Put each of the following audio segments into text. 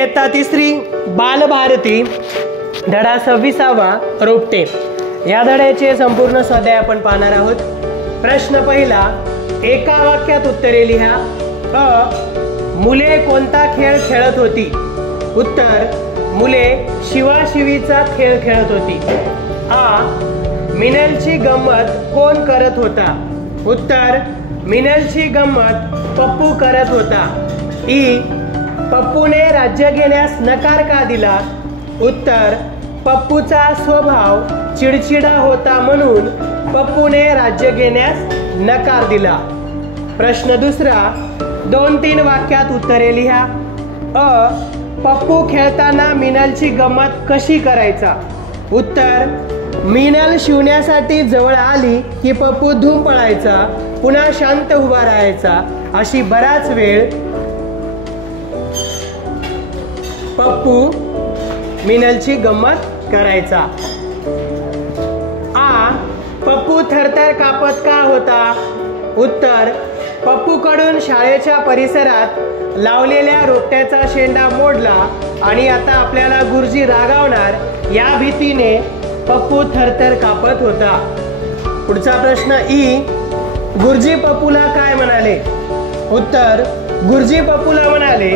इयत्ता तिसरी बालभारती धडा 26वा रोपटे या धड्याचे संपूर्ण स्वाध्याय आपण पाहणार आहोत। प्रश्न पहिला, एका वाक्यात उत्तरे लिहा। अ, मुले कोणता खेळ खेळत होती? उत्तर, मुले शिवाशिवीचा खेळ खेळत होती। आ, मिनलची गंमत कोण करत होता? उत्तर, मिनलची गंमत पप्पू करत होता। ई, पप्पूने राज्य घेण्यास नकार का दिला? उत्तर, पप्पूचा स्वभाव चिडचिडा होता म्हणून पप्पूने राज्य घेण्यास नकार दिला। प्रश्न दुसरा, 2-3 वाक्यात उत्तरे लिहा। अ, पप्पू खेळताना मिनलची गंमत कशी करायचा? उत्तर, मिनल शिवण्यासाठी जवळ आली की पप्पू धूम पळायचा, पुन्हा शांत उभा राहायचा, अशी बराच वेळ पप्पू मिनलची गंमत करायचा। आ, पप्पू थरथर कापत का होता? उत्तर, पप्पूकडून शाळेच्या परिसरात लावलेल्या रोपट्याचा शेंडा मोडला आणि आता आपल्याला गुरुजी रागावणार या भीतीने पप्पू थरथर कापत होता। पुढचा प्रश्न ई, गुरुजी पप्पूला काय म्हणाले? उत्तर, गुरुजी पप्पूला म्हणाले,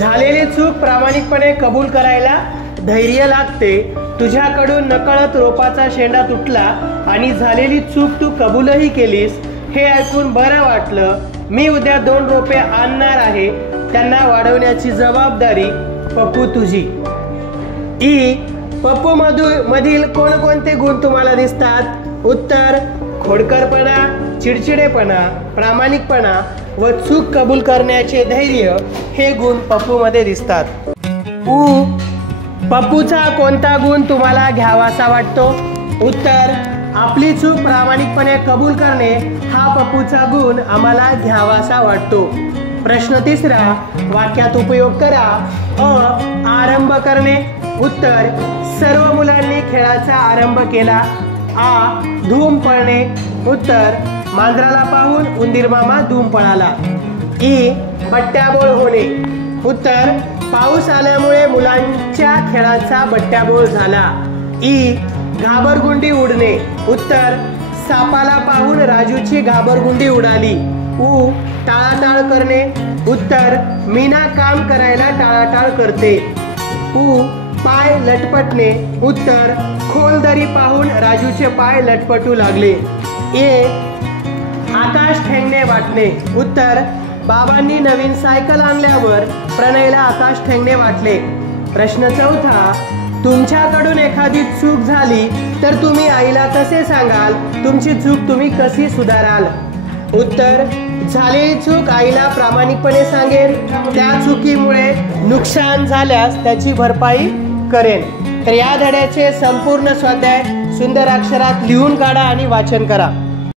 झालेली चूक प्रामाणिकपणे कबूल करायला धैर्य लागते। तुझ्याकडून नकळत रोपाचा शेंडा तुटला आणि झालेली चूक तू कबूलही केलीस, हे ऐकून बरं वाटलं। मी उद्या 2 रोपे आणणार आहे, त्यांना वाढवण्याची जबाबदारी पप्पू तुझी। ई, पप्पू मधील कोणकोणते गुण तुम्हाला दिसतात? उत्तर, खोडकरपणा, चिडचिडेपणा, प्रामाणिकपणा व चूक कबूल करण्याचे धैर्य हे गुण पप्पू मध्ये दिसतात। उ, पप्पूचा कोणता गुण तुम्हाला घ्यावासा वाटतो? उत्तर, आपली चूक प्रामाणिकपणे कबूल करणे हा पप्पूचा गुण आम्हाला घ्यावासा वाटतो। प्रश्न तिसरा, वाक्यात उपयोग करा। अ, आरंभ करणे। उत्तर, सर्व मुलांनी खेळाचा आरंभ केला। आ, धूम पळणे। उत्तर, मांजराला पाहून उंदीर मामा धूम पळाला। ई, बट्ट्याबोळ होणे। उत्तर, पाऊस आल्यामुळे मुलांच्या खेळाचा बट्ट्याबोळ झाला। ई, घाबरगुंडी उडणे। उत्तर, सापाला पाहून राजूची घाबरगुंडी उडाली। उ, टाळाटाळ करणे। उत्तर, मीना काम करायला टाळाटाळ करते। उ, पाय लटपटणे। उत्तर, खोल दरी पाहून राजूचे पाय लटपटू लागले। ए, आकाश ठेंगणे वाटणे। उत्तर, बाबांनी नवीन सायकल आणल्यावर प्रणयला आकाश ठेंगणे वाटले। प्रश्न चौथा, तुमच्याकडून एखादी चूक झाली तर तुम्ही आईला कसे सांगाल? तुमची चूक तुम्ही कशी सुधाराल? उत्तर, झालेली चूक आईला प्रामाणिकपणे सांगेन, त्या चुकीमुळे नुकसान झाल्यास त्याची भरपाई करेन। तर या धड्याचे संपूर्ण स्वाध्याय सुंदर अक्षरात लिहून काढा आणि वाचन करा।